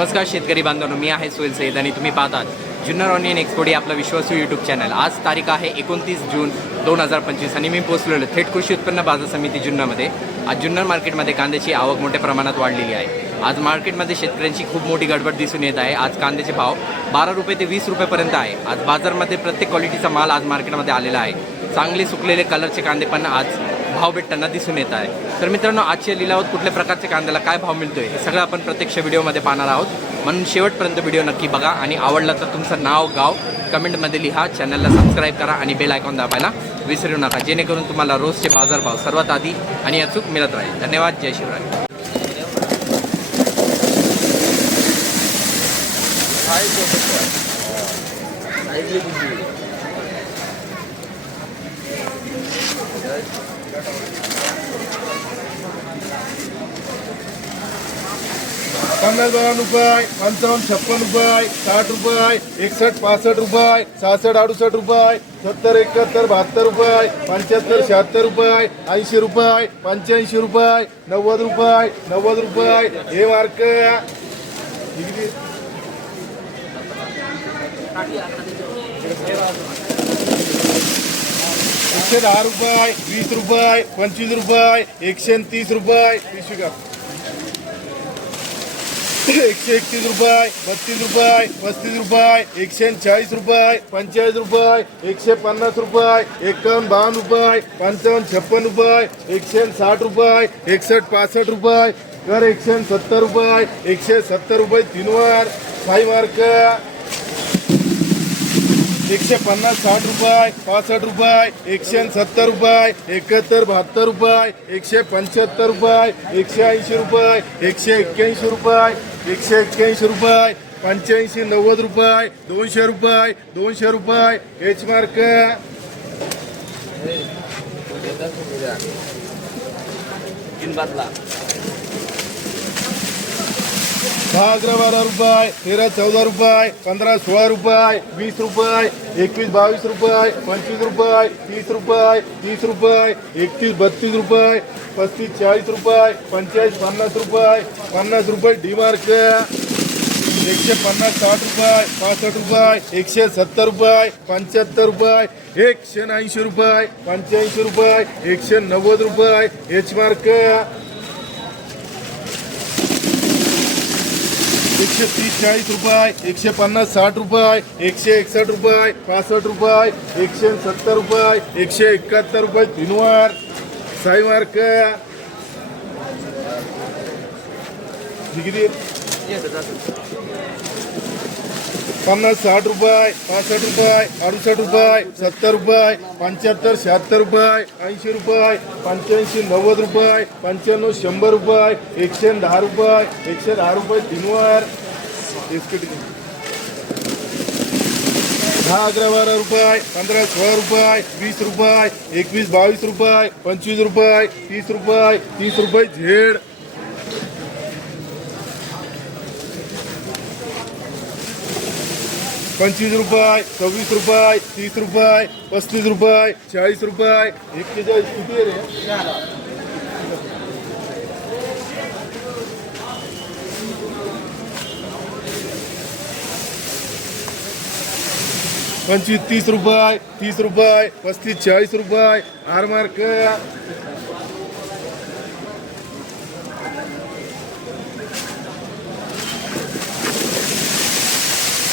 नमस्कार शेतकरी बांधवांनो मी आहे सोहेल सईद आणि तुम्ही पाहतात जुन्नर ऑनियन एक्सपोर्ट हे आपलं विश्वासू यूट्यूब चॅनल आज तारीख आहे एकोणतीस जून दोन हजार पंचवीस आणि मी पोचलेलो थेट कृषी उत्पन्न बाजार समिती जुन्नरमध्ये. आज जुन्नर मार्केटमध्ये कांद्याची आवक मोठ्या प्रमाणात वाढलेली आहे. आज मार्केटमध्ये शेतकऱ्यांची खूप मोठी गडबड दिसून येत आहे. आज कांद्याचे भाव बारा रुपये ते वीस रुपयेपर्यंत आहे. आज बाजारमध्ये प्रत्येक क्वालिटीचा माल आज मार्केटमध्ये आलेला आहे. चांगले सुकलेले कलरचे कांदे पण आज भाव भेटताना दिसून येत आहे तर मित्रांनो आजच्या लिलावत कुठल्या प्रकारच्या कांद्याला काय भाव मिळतोय हे सगळं आपण प्रत्यक्ष व्हिडिओमध्ये पाहणार आहोत म्हणून शेवटपर्यंत व्हिडिओ नक्की बघा आणि आवडला तर तुमचं नाव गाव कमेंटमध्ये लिहा चॅनलला सबस्क्राईब करा आणि बेल आयकॉन दाबायला विसरू नका जेणेकरून तुम्हाला रोजचे बाजारभाव सर्वात आधी आणि अचूक मिळत राहील धन्यवाद जय शिवराय पन्नास बावन्न रुपये पंचावन्न छप्पन रुपये साठ रुपये एकसष्ट पासष्ट रुपये सहासष्ट अडुसष्ट रुपये सत्तर एकाहत्तर बहात्तर रुपये पंच्याहत्तर शहात्तर रुपये ऐंशी रुपये पंच्याऐंशी रुपये नव्वद रुपये नव्वद रुपये. हे मार्क एकशे दहा रुपये वीस रुपये पंचवीस रुपये एकशे तीस रुपये पिशवी का एकशे एकतीस रुपये बत्तीस रुपये पस्तीस रुपये एकशे चाळीस रुपये पंचेचाळीस रुपये एकशे पन्नास रुपये एकावन्न बावन्न रुपये पंचावन्न छप्पन रुपये एकशे साठ रुपये एकसष्ट पासष्ट रुपये कर एकशे सत्तर रुपये एकशे सत्तर रुपये तीनवर साई मार्क एकशे पन्नास साठ रुपये पासष्ट रुपये एकशे सत्तर रुपये एकाहत्तर बहात्तर रुपये एकशे पंच्याहत्तर रुपये एकशे ऐंशी रुपये एकशे एक्क्याऐंशी रुपये एकशे एक्क्याऐंशी रुपये पंच्याऐंशी नव्वद रुपये दोनशे रुपये दोनशे रुपये एच मार्क. दहा अकरा बारा रुपये तेरा चौदा रुपये पंधरा सोळा रुपये वीस रुपये एकवीस बावीस रुपये पंचवीस रुपये तीस रुपये तीस रुपये एकतीस बत्तीस रुपये पस्तीस चाळीस रुपये पंचेचाळीस पन्नास रुपये पन्नास रुपये डी मार्क एकशे पन्नास साठ रुपये पासष्ट रुपये एकशे सत्तर रुपये पंच्याहत्तर रुपये एकशे ऐंशी रुपये पंच्याऐंशी रुपये एकशे नव्वद रुपये एच मार्क एकशे तीस चाळीस रुपये एकशे पन्नास साठ रुपये एकशे एकसष्ट रुपये पासष्ट रुपये एकशे सत्तर रुपये एकशे एकाहत्तर रुपये तीनवार. साई मार्क. किती पन्नास साठ रुपये पासष्ट रुपये अडुसष्ट रुपये सत्तर रुपये पंच्याहत्तर शहात्तर रुपये ऐंशी रुपये पंच्याऐंशी नव्वद रुपये पंच्याण्णव शंभर रुपये एकशे दहा रुपये एकशे दहा रुपये तीनवर दहा अकरा बारा रुपये पंधरा सोळा रुपये वीस रुपये एकवीस बावीस रुपये पंचवीस रुपये तीस रुपये तीस रुपये झेड. पंचवीस रुपये सव्वीस रुपये तीस रुपये पस्तीस रुपये चाळीस रुपये. एक्केचाळीस किती रे? पंचवीस तीस रुपये तीस रुपये पस्तीस चाळीस रुपये. आरमार्क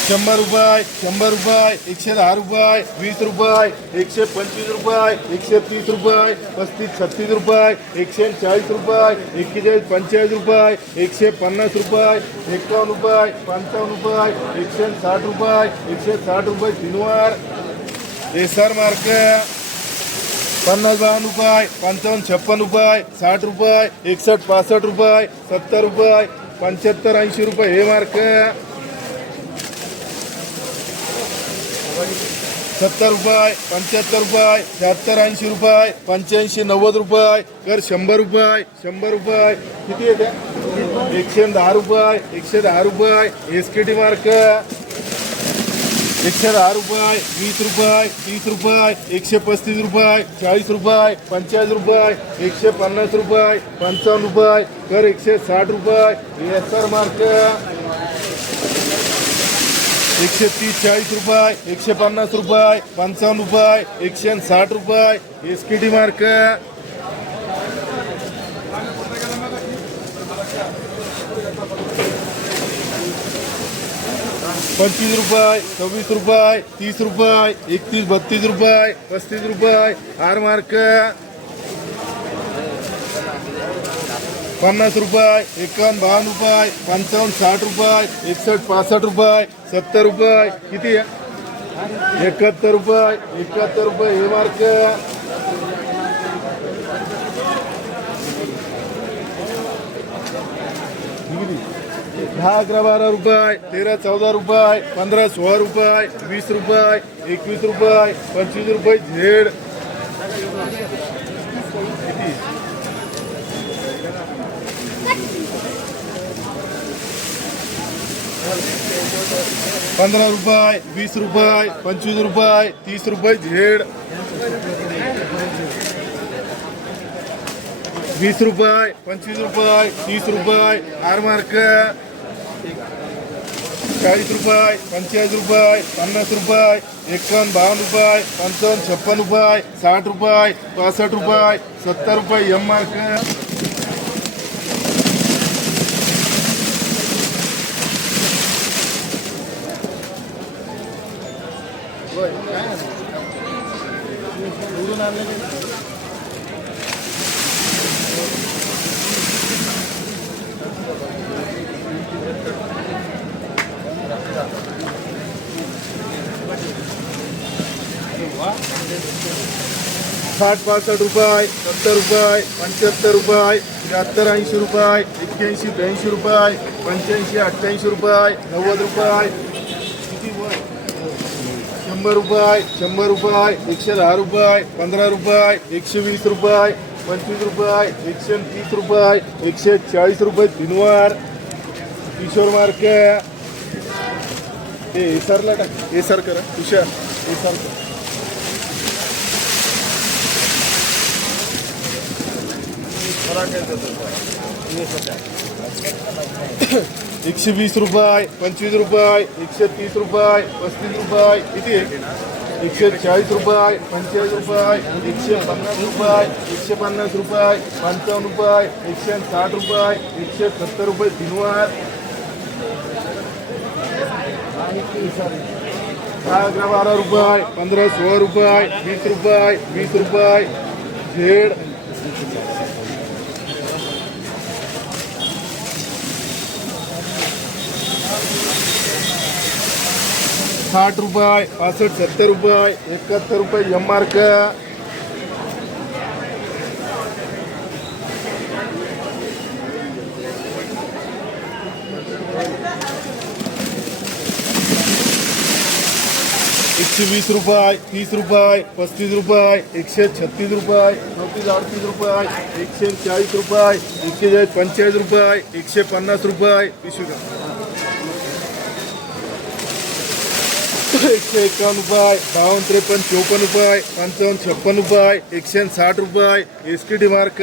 शंभर रुपये शंभर रुपये एकशे दहा रुपये वीस रुपये एकशे पंचवीस रुपये एकशे तीस रुपये पस्तीस छत्तीस रुपये एकशे चाळीस रुपये एक्केचाळीस पंचेचाळीस रुपये एकशे पन्नास रुपये एकावन्न रुपये पंचावन्न रुपये एकशे साठ रुपये एकशे साठ रुपये तीनवार. एसआर मार्क पन्नास बावन्न रुपये पंचावन्न छप्पन रुपये साठ रुपये एकसष्ट पासष्ट रुपये सत्तर रुपये पंच्याहत्तर ऐंशी रुपये हे मार्क सत्तर रुपये पंच्याहत्तर रुपये शहात्तर ऐंशी रुपये पंच्याऐंशी नव्वद रुपये कर शंभर रुपये शंभर रुपये. किती येते एकशे दहा रुपये एकशे दहा रुपये. S K T mark. एकशे दहा रुपये वीस रुपये तीस रुपये एकशे पस्तीस रुपये चाळीस रुपये पंचेचाळीस रुपये एकशे पन्नास रुपये पंचावन्न रुपये कर एकशे साठ रुपये. S R mark. एकशे तीस चाळीस रुपये एकशे पन्नास रुपये पंचावन्न रुपये एकशे साठ रुपये एस के टी मार्क. पंचवीस रुपये सव्वीस रुपये तीस रुपये एकतीस बत्तीस रुपये पस्तीस रुपये आर मार्क. पन्नास रुपये एकावन्न बावन्न रुपये पंचावन्न साठ रुपये एकसष्ट पासष्ट रुपये सत्तर रुपये किती? आहे एकाहत्तर रुपये एकाहत्तर रुपये हे मार्क. दहा अकरा बारा रुपये तेरा चौदा रुपये पंधरा सोळा रुपये वीस रुपये एकवीस रुपये पंचवीस रुपये झेड. पंधरा रुपये वीस रुपये पंचवीस रुपये तीस रुपये झेड. वीस रुपये पंचवीस रुपये तीस रुपये आर मार्क. चाळीस रुपये पंचेचाळीस रुपये पन्नास रुपये एक्कावन्न बावन्न रुपये पंचावन्न छप्पन रुपये साठ रुपये पासष्ट रुपये सत्तर रुपये एम मार्क साठ पासष्ट रुपये सत्तर रुपये पंच्याहत्तर रुपये त्र्याहत्तर ऐंशी रुपये एक्क्याऐंशी ब्याऐंशी रुपये पंच्याऐंशी अठ्ठ्याऐंशी रुपये नव्वद रुपये? शंभर रुपये शंभर रुपये एकशे दहा रुपये पंधरा रुपये एकशे वीस रुपये पंचवीस रुपये एकशे तीस रुपये एकशे चाळीस रुपये दिनवार किशोर मार्के ते एसआरला टाक एसआर करा तुषार एसआर करा एकशे वीस रुपये पंचवीस रुपये एकशे तीस रुपये पस्तीस रुपये किती? एकशे चाळीस रुपये पंचेचाळीस रुपये एकशे पन्नास रुपये एकशे पन्नास रुपये पंचावन्न रुपये एकशे साठ रुपये एकशे सत्तर रुपये दिनवार दहा अकरा बारा रुपये पंधरा सोळा रुपये वीस रुपये वीस रुपये झेड. साठ रुपये, पासष्ट, सत्तर रुपये, एकाहत्तर रुपये एम मार्क एकशे वीस रुपये, तीस रुपये, पस्तीस रुपये, एकशे छत्तीस रुपये, चौतीस, अडतीस रुपये, एकशे चाळीस रुपये एक्केचाळीस पंचेचाळीस रुपये, एकशे पन्नास रुपये. पिशवी द्या. एकशे एकावन्न रुपये बावन्न त्रेपन्न चौपन्न रुपये पंचावन्न छप्पन रुपये एकशे साठ रुपये एस टी डी मार्क